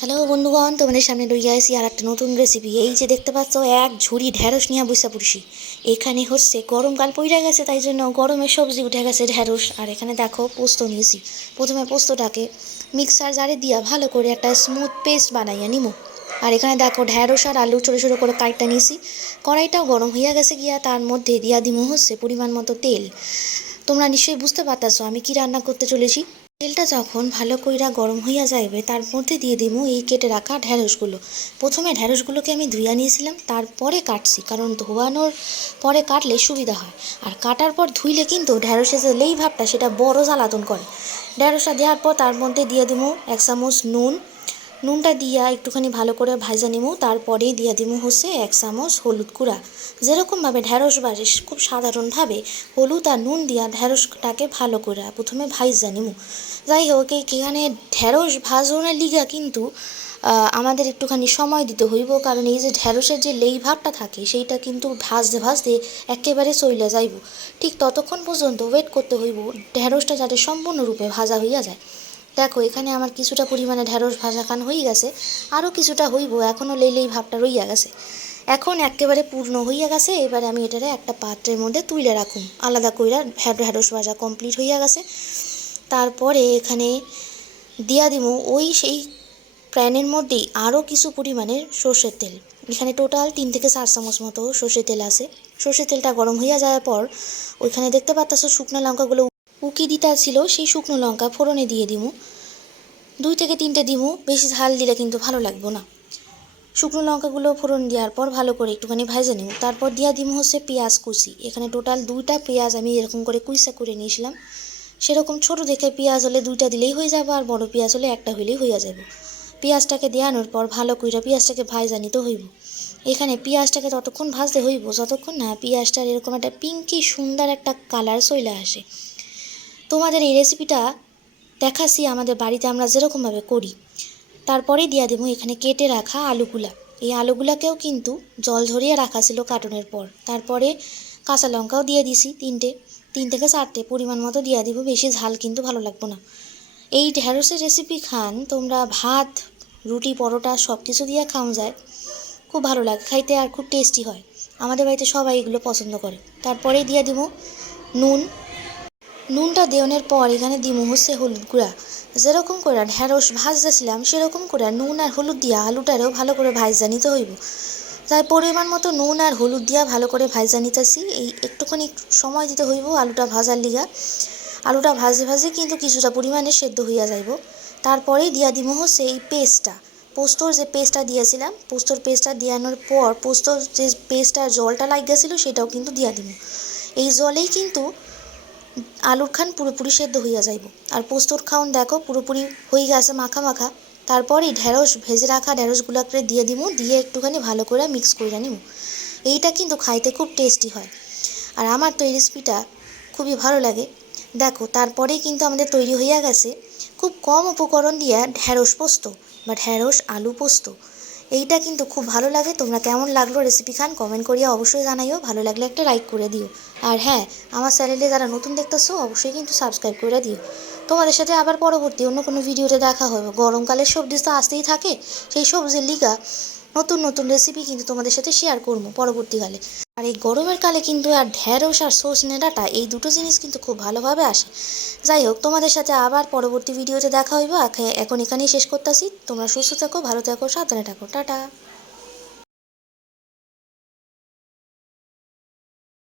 Hello বন্ধুগণ, তোমাদের সামনে লইয়া আসি আর একটা নতুন রেসিপি। এই যে দেখতে পাচ্ছ, এক ঝুড়ি ঢ্যাঁড়স নিয়ে বসে পড়ছি। এখানে হচ্ছে গরমকাল পইরা গেছে, তাই জন্য গরমের সবজি উঠে গেছে ঢ্যাঁড়স। আর এখানে দেখো পোস্ত নিয়েছি। প্রথমে পোস্তটাকে মিক্সার জারে দিয়া ভালো করে একটা স্মুথ পেস্ট বানাইয়া নিমো। আর এখানে দেখো ঢ্যাঁড়স আর আলু ছোটো ছোটো করে কাইটা নিয়েছি। কড়াইটাও গরম হইয়া গেছে গিয়া, তার মধ্যে দিয়া দিমো হচ্ছে পরিমাণ মতো তেল। তোমরা নিশ্চয়ই বুঝতে পারতেছো আমি কি রান্না করতে চলেছি। তেলটা যখন ভালো কইরা গরম হইয়া যাইবে, তার মধ্যে দিয়ে দিমু এই কেটে রাখা ঢ্যাঁড়সগুলো। প্রথমে ঢ্যাঁড়সগুলোকে আমি ধুইয়া নিয়েছিলাম, তারপরে কাটছি, কারণ ধোয়ানোর পরে কাটলে সুবিধা হয়। আর কাটার পর ধুইলে কিন্তু ঢ্যাঁড়সের যে লেই ভাবটা, সেটা বড় জ্বালাতন করে। ঢ্যাঁড়সটা দেওয়ার পর তার মধ্যে দিয়ে দিমু 1 চামচ নুন। নুনটা দিয়া একটুখানি ভালো করে ভাজা নিমু। তারপরে দিয়া দিমু হচ্ছে 1 চামচ হলুদ গুঁড়া। যেরকমভাবে ঢ্যাঁড়স বাজে খুব সাধারণভাবে হলুদ আর নুন দিয়া ঢ্যাঁড়সটাকে ভালো করে প্রথমে ভাইজা নিমু। যাই হোক, এখানে ঢ্যাঁড়স ভাজনের লিগা কিন্তু আমাদের একটুখানি সময় দিতে হইব, কারণ এই যে ঢ্যাঁড়সের যে লেই ভাবটা থাকে, সেইটা কিন্তু ভাজতে ভাজতে একেবারে চইলা যাইব। ঠিক ততক্ষণ পর্যন্ত ওয়েট করতে হইব ঢ্যাঁড়সটা যাতে সম্পূর্ণরূপে ভাজা হইয়া যায়। দেখো, এখানে আমার কিছুটা পরিমাণে ঢ্যাঁড়স ভাজা খান হয়ে গেছে, আরও কিছুটা হইব, এখনও লেই ভাবটা রইয়া গেছে। এখন একেবারে পূর্ণ হইয়া গেছে। এবারে আমি এটারে একটা পাত্রের মধ্যে তুলে রাখুম। আলাদা কইরা ঢ্যাঁড়স ভাজা কমপ্লিট হইয়া গেছে। তারপরে এখানে দিয়া দিমু ওই সেই প্যানের মধ্যেই আরও কিছু পরিমাণের সর্ষের তেল। এখানে টোটাল 3 থেকে 4 চামচ মতো সর্ষের তেল আছে। সর্ষের তেলটা গরম হইয়া যাওয়ার পর ওইখানে দেখতে পাচ্ছ শুকনো লঙ্কাগুলো উকি দিতা ছিল, সেই শুকনো লঙ্কা ফোড়নে দিয়ে দিমু। 2 থেকে 3টে দিমু, বেশি ঝাল দিলে কিন্তু ভালো লাগবে না। শুকনো লঙ্কাগুলো ফোড়ন দেওয়ার পর ভালো করে একটুখানি ভাজে নিব। তারপর দিয়া দিমু হচ্ছে পেঁয়াজ কুচি। এখানে টোটাল 2টা পেঁয়াজ আমি এরকম করে কুইসা করে নিয়েছিলাম। সেরকম ছোট দেখে পেঁয়াজ হলে 2টা দিলেই হয়ে যাবে, আর বড় পেঁয়াজ হলে একটা হইলেই হইয়া যাবে। পেঁয়াজটাকে দেওয়ানোর পর ভালো কইরা পেঁয়াজটাকে ভাজা নিতে হইব। এখানে পেঁয়াজটাকে ততক্ষণ ভাজতে হইব যতক্ষণ না পেঁয়াজটার এরকম একটা পিঙ্কি সুন্দর একটা কালার চলে আসে। তোমাদের এই রেসিপিটা দেখাচ্ছি আমাদের বাড়িতে আমরা যেরকমভাবে করি। তারপরে দিয়া দেবো এখানে কেটে রাখা আলুগুলা। এই আলুগুলাকেও কিন্তু জল ঝরিয়ে রাখা ছিল কাটনের পর। তারপরে কাঁচা লঙ্কাও দিয়ে দিছি 3 থেকে 4টে পরিমাণ মতো দিয়া দিব, বেশি ঝাল কিন্তু ভালো লাগবে না। এই ঢ্যাঁড়সের রেসিপি খান তোমরা ভাত, রুটি, পরোটা সব কিছু দিয়ে খাওয়া যায়, খুব ভালো লাগে খাইতে আর খুব টেস্টি হয়। আমাদের বাড়িতে সবাই এগুলো পছন্দ করে। তারপরে দিয়ে দিব নুন। নুনটা দেওয়ানোর পর এখানে দিমু হচ্ছে হলুদ গুঁড়া। যেরকম করে ঢ্যাঁড়স ভাজতেছিলাম সেরকম করে নুন আর হলুদ দিয়া আলুটারেও ভালো করে ভাজা নিতে হইব। তাই পরিমাণ মতো নুন আর হলুদ দিয়া ভালো করে ভাজা নিতেছি। এই একটুখানি সময় দিতে হইব আলুটা ভাজার লিগা। আলুটা ভাজে ভাজে কিন্তু কিছুটা পরিমাণে সেদ্ধ হইয়া যাইব। তারপরেই দিয়া দিমু হচ্ছে এই পেস্টটা, পোস্তর যে পেস্টটা দিয়েছিলাম। পোস্তর পেস্টটা দেওয়ানোর পর পোস্তর যে পেস্টটার জলটা লাগিয়েছিল সেটাও কিন্তু দিয়া দিমু। এই জলেই কিন্তু আলুর খান পুরোপুরি সেদ্ধ হইয়া যাইব। আর পোস্তর খাউন দেখো পুরোপুরি হয়ে গেছে মাখা মাখা। তারপরেই ঢ্যাঁড়স ভেজে রাখা ঢ্যাঁড়সগুলোকে দিয়ে দিমু, দিয়ে একটুখানি ভালো করে মিক্স করে নিমু। এইটা কিন্তু খাইতে খুব টেস্টি হয়, আর আমার তো এই রেসিপিটা খুবই ভালো লাগে। দেখো, তারপরেই কিন্তু আমাদের তৈরি হইয়া গেছে খুব কম উপকরণ দিয়া ঢ্যাঁড়স পোস্ত বা ঢ্যাঁড়স আলু পোস্ত। এইটা কিন্তু খুব ভালো লাগে। তোমরা কেমন লাগলো রেসিপি খান কমেন্ট করিয়া অবশ্যই জানাইও। ভালো লাগলে একটা লাইক করে দিও। আর হ্যাঁ, আমার চ্যানেলে যারা নতুন দেখতেছো অবশ্যই কিন্তু সাবস্ক্রাইব করে দিও। তোমাদের সাথে আবার পরবর্তী অন্য কোনো ভিডিওতে দেখা হবে। গরমকালের সবজি তো আসতেই থাকে, সেই সবজির লিগা নতুন নতুন রেসিপি কিন্তু তোমাদের সাথে শেয়ার করবো পরবর্তীকালে। আর এই গরমের কালে কিন্তু আর ঢ্যাঁড়স আর সজনে ডাঁটা এই দুটো জিনিস কিন্তু খুব ভালোভাবে আসে। যাই হোক, তোমাদের সাথে আবার পরবর্তী ভিডিওতে দেখা হইব। এখন এখানেই শেষ করতেছি। তোমরা সুস্থ থাকো, ভালো থাকো, সাবধানে থাকো। টাটা।